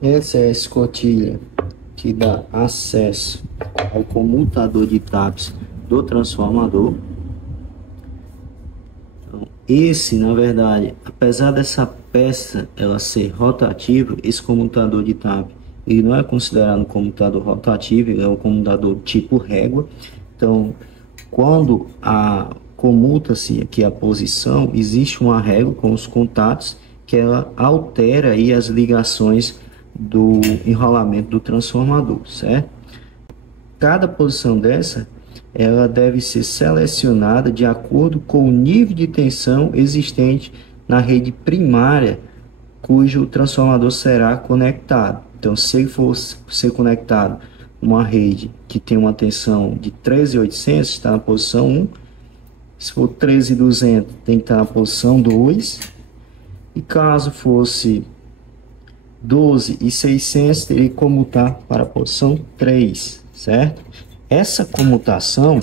Essa é a escotilha que dá acesso ao comutador de taps do transformador. Então, esse, na verdade, apesar dessa peça ela ser rotativa, esse comutador de tap ele não é considerado um comutador rotativo, ele é um comutador tipo régua. Então, quando comuta-se aqui a posição, existe uma régua com os contatos que ela altera aí as ligações do enrolamento do transformador, certo? Cada posição dessa, ela deve ser selecionada de acordo com o nível de tensão existente na rede primária, cujo transformador será conectado. Então, se ele for ser conectado uma rede que tem uma tensão de 13.800, está na posição 1. Se for 13.200, tem que estar na posição 2. E caso fosse 12.600, teria que comutar para a posição 3, certo? Essa comutação,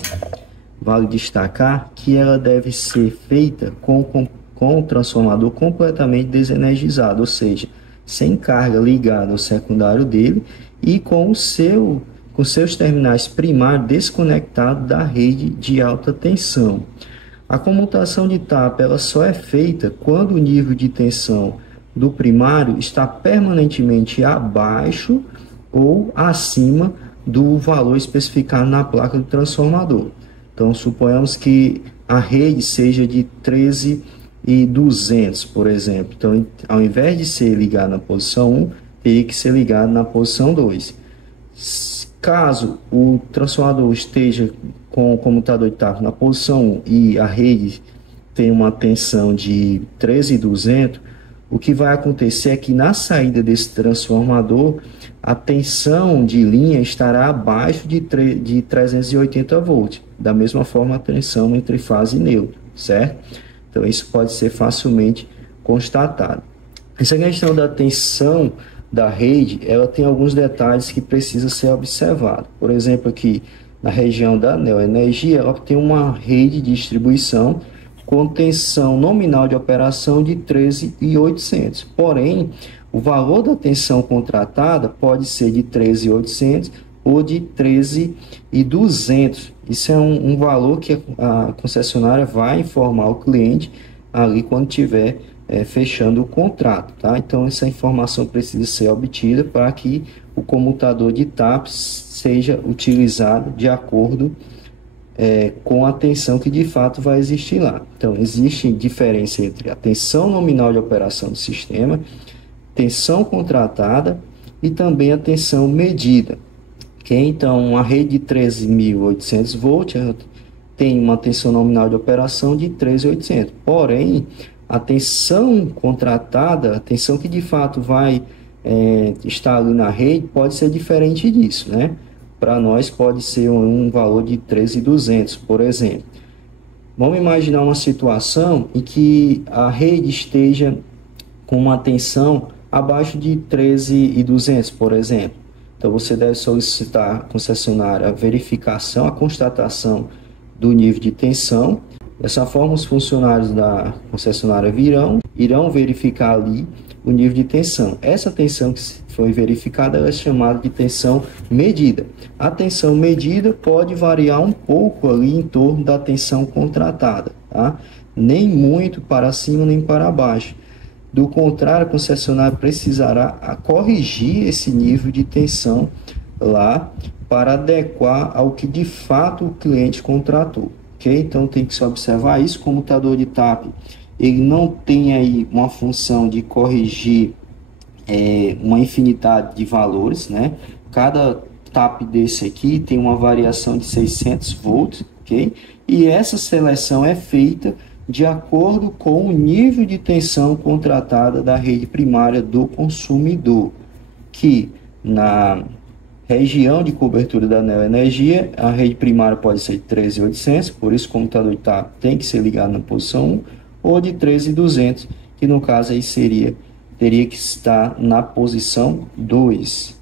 vale destacar que ela deve ser feita com o transformador completamente desenergizado, ou seja, sem carga ligada ao secundário dele e com seus terminais primários desconectados da rede de alta tensão. A comutação de tapa ela só é feita quando o nível de tensão do primário está permanentemente abaixo ou acima do valor especificado na placa do transformador. Então, suponhamos que a rede seja de 13.200, por exemplo. Então, ao invés de ser ligado na posição 1, teria que ser ligado na posição 2. Caso o transformador esteja com o comutador de tapa na posição 1 e a rede tem uma tensão de 13.200, o que vai acontecer é que na saída desse transformador, a tensão de linha estará abaixo de 380 volts. Da mesma forma, a tensão entre fase e neutro, certo? Então, isso pode ser facilmente constatado. Essa questão da tensão da rede, ela tem alguns detalhes que precisam ser observados. Por exemplo, aqui na região da Neoenergia, ela tem uma rede de distribuição com tensão nominal de operação de 13.800. Porém, o valor da tensão contratada pode ser de 13.800 ou de 13.200. Isso é um valor que a concessionária vai informar o cliente ali quando tiver fechando o contrato, tá? Então, essa informação precisa ser obtida para que o comutador de TAPS seja utilizado de acordo com a tensão que de fato vai existir lá. Então, existe diferença entre a tensão nominal de operação do sistema, tensão contratada e também a tensão medida. Okay? Então, uma rede de 13.800 volts tem uma tensão nominal de operação de 13.800. Porém, a tensão contratada, a tensão que de fato vai estar ali na rede, pode ser diferente disso, né? Para nós pode ser um valor de 13.200, por exemplo. Vamos imaginar uma situação em que a rede esteja com uma tensão abaixo de 13.200, por exemplo. Então, você deve solicitar à concessionária a verificação, a constatação do nível de tensão. Dessa forma, os funcionários da concessionária irão verificar ali o nível de tensão. Essa tensão que foi verificada é chamada de tensão medida. A tensão medida pode variar um pouco ali em torno da tensão contratada, tá? Nem muito para cima nem para baixo. Do contrário, a concessionária precisará corrigir esse nível de tensão lá para adequar ao que de fato o cliente contratou. Okay? Então tem que se observar isso. O comutador de TAP ele não tem aí uma função de corrigir uma infinidade de valores, né? Cada TAP desse aqui tem uma variação de 600 volts, ok? E essa seleção é feita de acordo com o nível de tensão contratada da rede primária do consumidor, que na região de cobertura da Neoenergia, a rede primária pode ser de 13.800, por isso o computador tem que ser ligado na posição 1, ou de 13.200, que no caso aí teria que estar na posição 2.